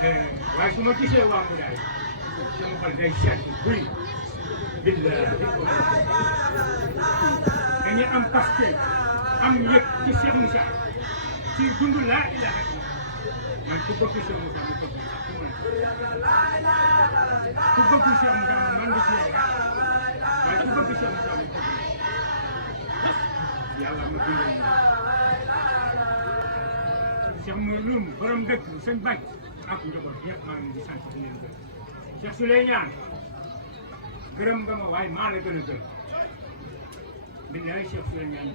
waaye su ma gisee waa Mboudaay sama xol day sedd buy billahi dañuy am pastel am yëg ci Cheikh Moussa ci dund laa ilaha man ku bëgg Cheikh Moussa ma bëgg sax ku bëgg Cheikh Moussa ma man di ci waaye ku bëgg Cheikh Moussa ma bëgg yàlla ma bindal Cheikh Mouloum borom dëkk sëñ Bac ak njaboot yëpp maa ngi di sant di leen gërëm Cheikh Souleymane gërëm nga ma waaye maa la gën a gërëm billahi Cheikh Souleymane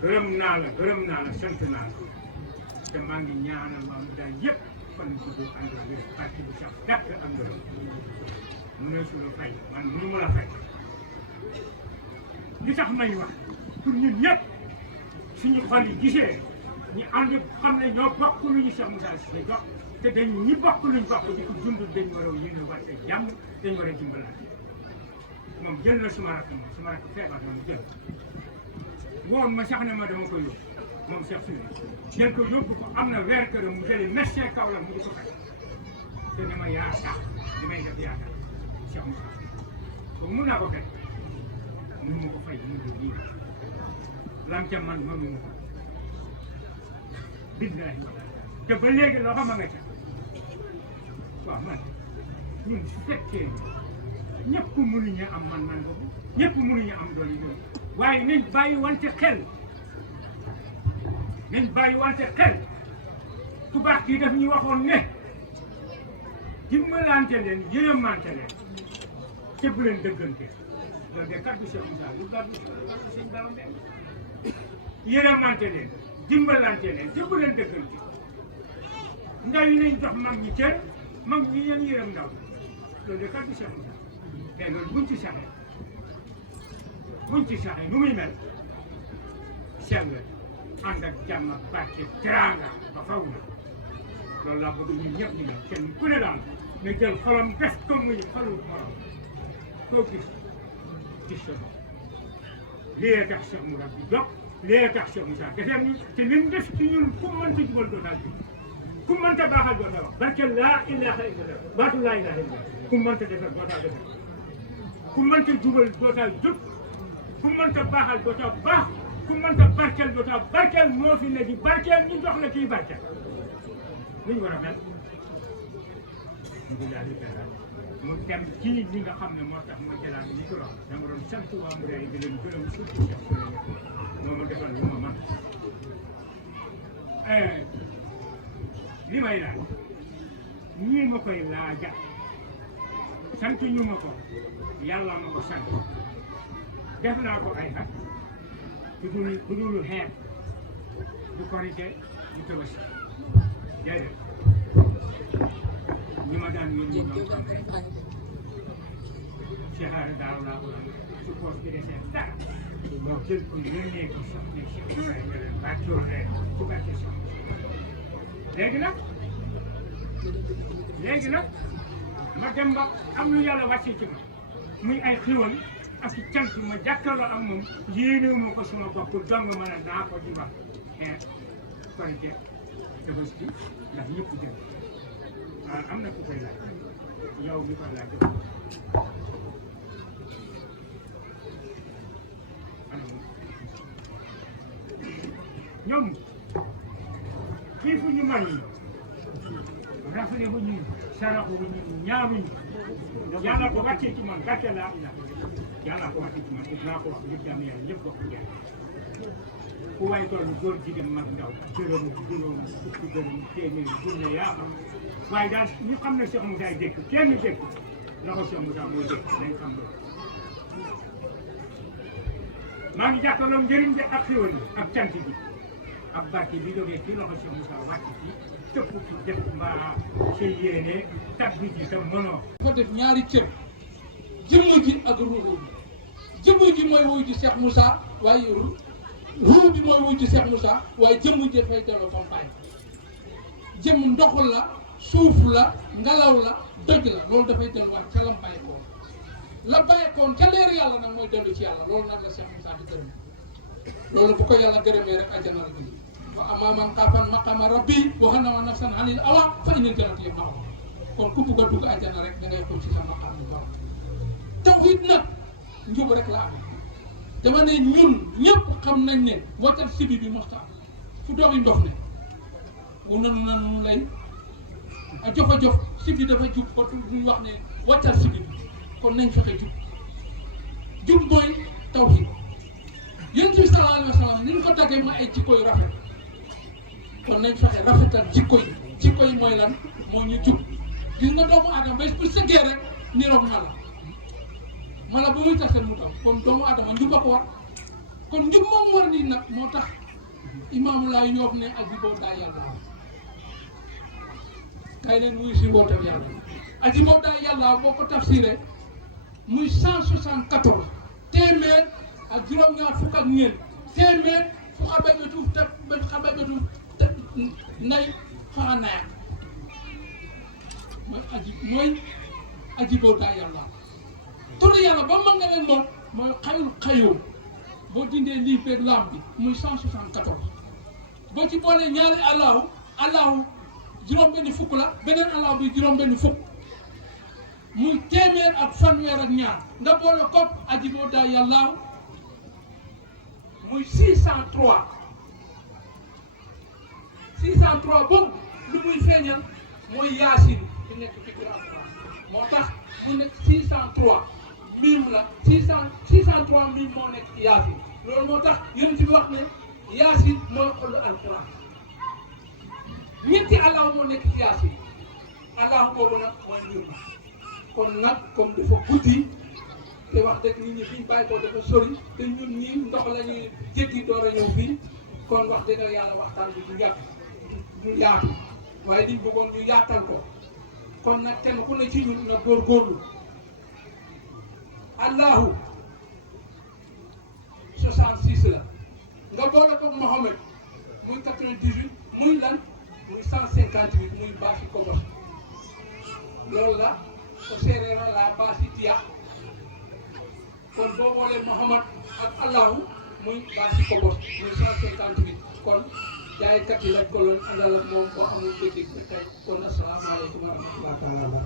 gërëm naa la sant naa la te maa ngi ñaanal waa Mboudaay yëpp fan yu gudd ànd ak wér parti bu sax dàkk ak ngërëm mu ne su la fay man mënu ma la fay li tax may wax pour ñun ñëpp suñu xol yi gisee ñu ànd xam ne ñoo bokk lu ñu Cheikh Moussa Cissé jox te dañ ñi bokk luñ bokk di ko dund dañ war a yéene wante jàmm dañ war a dimbalaate moom jël na suma rakk feebar na mu jël woon ma sax ne ma dama koy yóbbu moom Cheikh Souleymane jël ko yóbbu ko am na weer këram mu jëlee médecin Kaolack mu di ko faj te ne ma yaa tax li may def yaakaar Cheikh Moussa donc mun naa ko fay mun ma ko fay mu ngi nii lam ca man mënu ma ko billahi te ba léegi loo xam nga ca waaw man ñun su fekkee ñëpp mënuñu am man boobu ñëpp mënuñu am doole yi waaye nañ bàyyi wante xel tubaab yi daf ñu waxoon ne dimbalante leen yërëmante leen te bu leen dëggante loolu de kàddu Cheikh Moussa lu kàddu sëñ Baba Mbengue yërëmante leen dimbalante leen te bu leen dëggante ndaw yi nañ jox mag ñi cër mag ñi yéen yërëm ndaw loolu de kàddu Cheikh Moussa te loolu buñ ci saxee nu muy mel sell ànd ak jàmm ak barke teraanga ba faw na loolu laa bëgg ñun ñëpp ñu ne kenn ku ne daal na jël xolam def comme muy xolu morom koo gis sa bopp lii tax Cheikh Moussa bi jóg lii tax Cheikh Moussa defee ni te li mu def ci ñun ku mënta jubal doo daal bi ku mënta baaxal doo wax barke laa ilaha illallah baatu laa ilaha illallah ku mënta defar doo daal defar ku mënta jubal doo daal jub ku mënta baaxal doo daal baax ku mënta barkeel doo daal barkeel moo fi ne di barkeel ñu jox la kii barkeel lu ñu war a mel ñu ngi daal di beral mu dem ci li nga xam ne moo tax ma jëlaat micro dama doon sant waa Mboudaay di leen gërëm surtout Cheikh Souleymane moo ma defal lu ma mën li may laaj ñii ma koy laaja sant ñu ma ko yàlla ma ko sant def naa ko ay at ku dul xeet du korite du tabaski déedéet ñi ma daan yónni ñoom xam ne Cheikh Ara daaw laa ko am su poos bi desee dara moo jël ko yónnee ko soxna Cheikh Moussa nga leen bàccoo xeet su gàtte soxna léegi nag ma dem ba am lu yàlla wàcce ci ma muy ay xiwal ak cant ma jàkkaarloo ak moom yéene ma ko suma bopp dong ma ne naa ko di wax xeet korite tabaski ndax ñëpp jëm waaw am na ku koy laaj yow mi koy laaj ñoom xiifu ñu man yi rafetlu bu ñu saraxu bu ñu ñaanuñu yàlla ko wàccee ci man gàcce laa yàlla ko wàccee ci man dinaa ko wax ñëpp jàmm yàlla ñëpp bokk njëriñ ku waay toll góor jigéen mag ndaw juróom fukki dërëm téeméer junne yaa xam waaye daal ñu xam ne Cheikh Moussa dëkk kenn dëkk loxo Cheikh Moussa mooy dëkk dañ xam loolu maa ngi jàkkaarloo njëriñ bi ak xéwal yi ak cant bi ak barke bi jógee ci loxo Cheikh Moussa wàcc ci tëpp ci def mbaa ci yéene tabbi ji te mënoo ko def ñaari cër jëmm ji ak ruuxu bi jëmm ji mooy wuy ci Cheikh Moussa waaye ruux bi mooy wuy ci Cheikh Moussa waaye jëmm ji dafay delloo campagne jëmm ndox la suuf la ngelaw la doj la loolu dafay delluwaat ca lam bàyyeekoon la bàyyeekoon ca leer yàlla nag mooy dellu ci yàlla loolu nag la Cheikh Moussa di gërëm loolu bu ko yàlla gërëmee rek àjjana la gën wa ammaa man xaafa maqaama rabbi wa nahaa nafsan anil hawaa fa innal jannata hiya al-ma'waa kon ku bugg a dugg àjjana rek da ngay xool ci sa maqaam bu baax tawhiid nag njub rek la am dama ne ñun ñëpp xam nañ ne wàccal sibi bi mosta am fu doxi ndox ne mu nanu lay a jof a jof sibi dafa jub ba duñ wax ne wàccal sibi bi kon nañ fexe jub mooy tawhiid Yonent bi sallallahu alayhi wa sallam ni ñu ko taggee mooy ay jikko yu rafet kon nañ fexe rafetal jikko yi mooy lan moo ñu jub gis nga doomu aadama bés bu sëggee rek niroog mala ba muy tasal mu taw kon doomu aadama njub a ko war kon njub moom war nii nag moo tax imaamu laa yoob ne aji boo daa yàlla kay leen muy si wootam yàlla aji boo daa yàlla boo ko tafsiré muy 174 téeméer ak juróom-ñaar fukk ak ñeent téeméer fu xabe betu te nay faxa nayak mooy aji boo daa yàlla turu yàlla ba mën nga leen moom mooy xayul xayoo boo dindee lii beeg laam bi muy 174 boo ci boolee ñaari allahu juróom-benni fukk la beneen allahu bi juróom-benni fukk muy téeméer ak fanweer ak ñaar nga boole kopp aji boo daa yàlla muy 603 boobu lu muy feeñal mooy yaasin di nekk ci biir alquran moo tax mu nekk 603 mim la 603 mim moo nekk ci yaasin loolu moo tax Yonent bi wax ne yaasin mooy xolu alquran ñetti allahu moo nekk ci yaasin allahu boobu nag mooy mbir ma kon nag comme dafa guddi te wax dëgg nit ñi fi ñu bàyyi ko dafa sori te ñun ñii ndox la ñuy jéggi door a ñëw fii kon wax dëgg yàlla waxtaan bi du yàgg du yaatu waaye liñ bëggoon ñu yaatal ko kon nag kenn ku ne ci ñun na góorgóorlu allahu 66 la nga boole ko Mohamed muy 98 muy lan muy 158 muy baasi kobos loolu la ko séeréer la baasi tiyax kon boo boolee Mohamed ak allahu muy baasi kobos muy 158 kon jaaykat yi lañ ko loon àndal ak moom boo amul dégg tey kon asalaamaaleykum wa rahmatulah taala